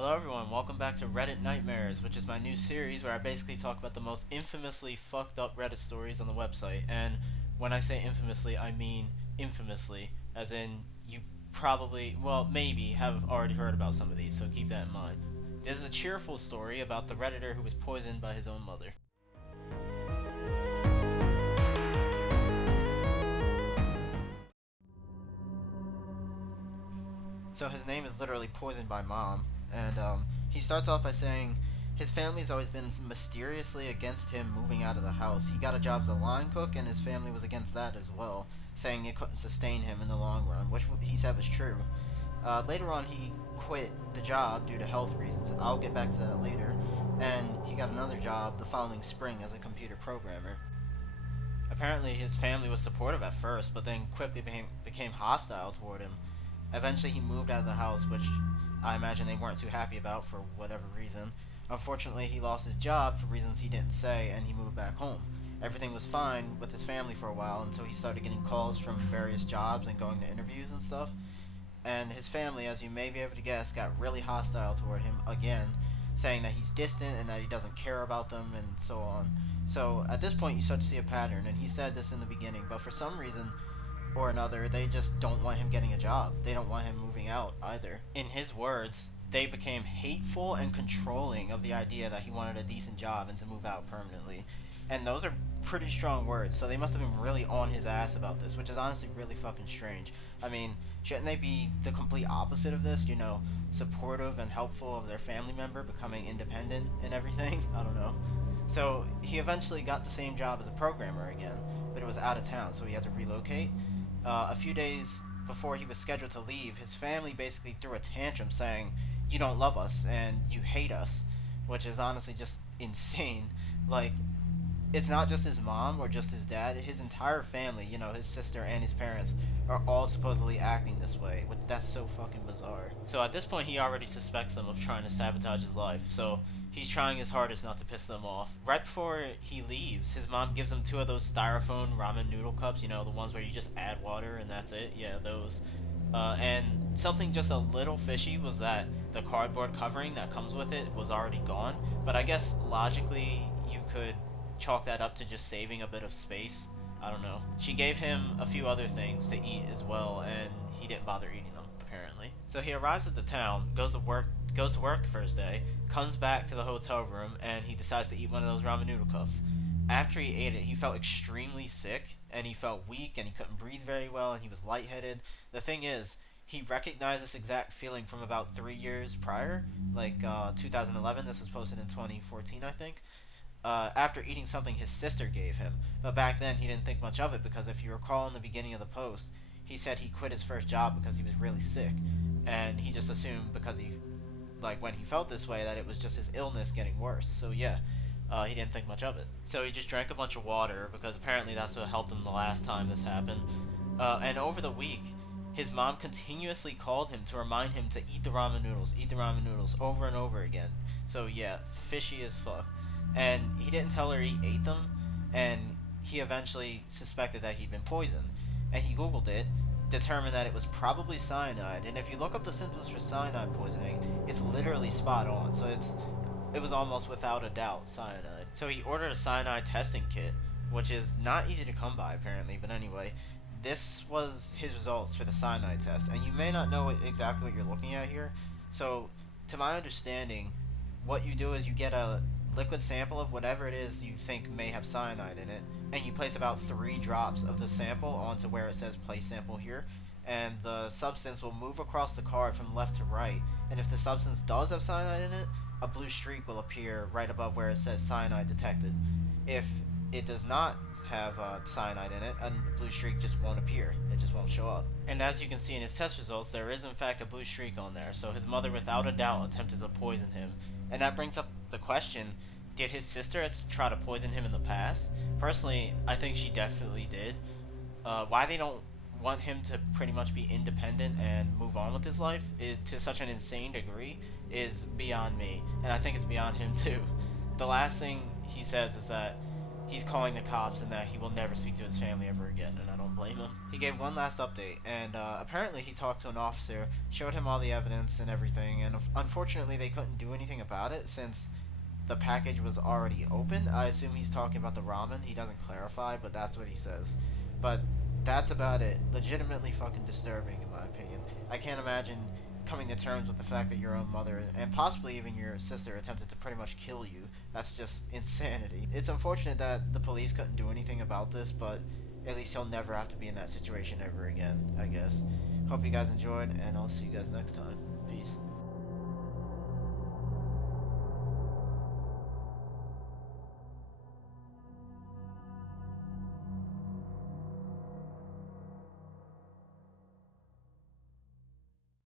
Hello everyone, welcome back to Reddit Nightmares, which is my new series where I basically talk about the most infamously fucked up Reddit stories on the website. And when I say infamously, I mean infamously, as in you probably, well, maybe have already heard about some of these, so keep that in mind. This is a cheerful story about the Redditor who was poisoned by his own mother. So his name is literally Poisoned by Mom, and he starts off by saying his family's always been mysteriously against him moving out of the house. He got a job as a line cook, and his family was against that as well, saying it couldn't sustain him in the long run, which he said was true. Later on, he quit the job due to health reasons. I'll get back to that later. And he got another job the following spring as a computer programmer. Apparently, his family was supportive at first, but then quickly became hostile toward him. Eventually, he moved out of the house, which I imagine they weren't too happy about for whatever reason. Unfortunately, he lost his job for reasons he didn't say, and he moved back home. Everything was fine with his family for a while until he started getting calls from various jobs and going to interviews and stuff. And his family, as you may be able to guess, got really hostile toward him again, saying that he's distant and that he doesn't care about them and so on. So at this point, you start to see a pattern, and he said this in the beginning, but for some reason or another, they just don't want him getting a job. They don't want him moving out either. In his words, they became hateful and controlling of the idea that he wanted a decent job and to move out permanently. And those are pretty strong words, so they must have been really on his ass about this, which is honestly really fucking strange. I mean, shouldn't they be the complete opposite of this? You know, supportive and helpful of their family member becoming independent and everything? I don't know. So he eventually got the same job as a programmer again, but it was out of town, so he had to relocate. A few days before he was scheduled to leave, his family basically threw a tantrum saying, "You don't love us and you hate us," which is honestly just insane. Like, it's not just his mom or just his dad, his entire family, you know, his sister and his parents are all supposedly acting this way. That's so fucking bizarre. So at this point, he already suspects them of trying to sabotage his life, so he's trying his hardest not to piss them off. Right before he leaves, his mom gives him two of those styrofoam ramen noodle cups, you know, the ones where you just add water and that's it. Yeah, those. And something just a little fishy was that the cardboard covering that comes with it was already gone, but I guess logically you could chalk that up to just saving a bit of space. I don't know. She gave him a few other things to eat as well, and he didn't bother eating them apparently. So he arrives at the town, goes to work the first day, comes back to the hotel room, and he decides to eat one of those ramen noodle cups. After he ate it, he felt extremely sick, and he felt weak, and he couldn't breathe very well, and he was lightheaded. The thing is, he recognized this exact feeling from about 3 years prior, like 2011. This was posted in 2014, I think, after eating something his sister gave him. But back then he didn't think much of it because if you recall in the beginning of the post, he said he quit his first job because he was really sick, and he just assumed because he, like when he felt this way, that it was just his illness getting worse. So yeah, he didn't think much of it. So he just drank a bunch of water because apparently that's what helped him the last time this happened. And over the week, his mom continuously called him to remind him to eat the ramen noodles over and over again. So yeah, fishy as fuck. And he didn't tell her he ate them, and he eventually suspected that he'd been poisoned. And he googled it, determined that it was probably cyanide. And if you look up the symptoms for cyanide poisoning, it's literally spot on. So it was almost without a doubt cyanide. So he ordered a cyanide testing kit, which is not easy to come by apparently, but anyway, this was his results for the cyanide test. And you may not know exactly what you're looking at here. So, to my understanding, what you do is you get a liquid sample of whatever it is you think may have cyanide in it, and you place about 3 drops of the sample onto where it says place sample here, and the substance will move across the card from left to right, and if the substance does have cyanide in it, a blue streak will appear right above where it says cyanide detected. If it does not have cyanide in it, a blue streak just won't appear. It just won't show up. And as you can see in his test results, there is in fact a blue streak on there, so his mother without a doubt attempted to poison him. And that brings up the question, did his sister try to poison him in the past? Personally, I think she definitely did. Why they don't want him to pretty much be independent and move on with his life is to such an insane degree is beyond me, and I think it's beyond him too. The last thing he says is that he's calling the cops and that he will never speak to his family ever again, and I don't blame him. He gave one last update, and apparently he talked to an officer, showed him all the evidence and everything, and unfortunately they couldn't do anything about it since the package was already open. I assume he's talking about the ramen. He doesn't clarify, but that's what he says. But that's about it. Legitimately fucking disturbing, in my opinion. I can't imagine coming to terms with the fact that your own mother and possibly even your sister attempted to pretty much kill you. That's just insanity. It's unfortunate that the police couldn't do anything about this, but at least he'll never have to be in that situation ever again, I guess. Hope you guys enjoyed, and I'll see you guys next time. Peace.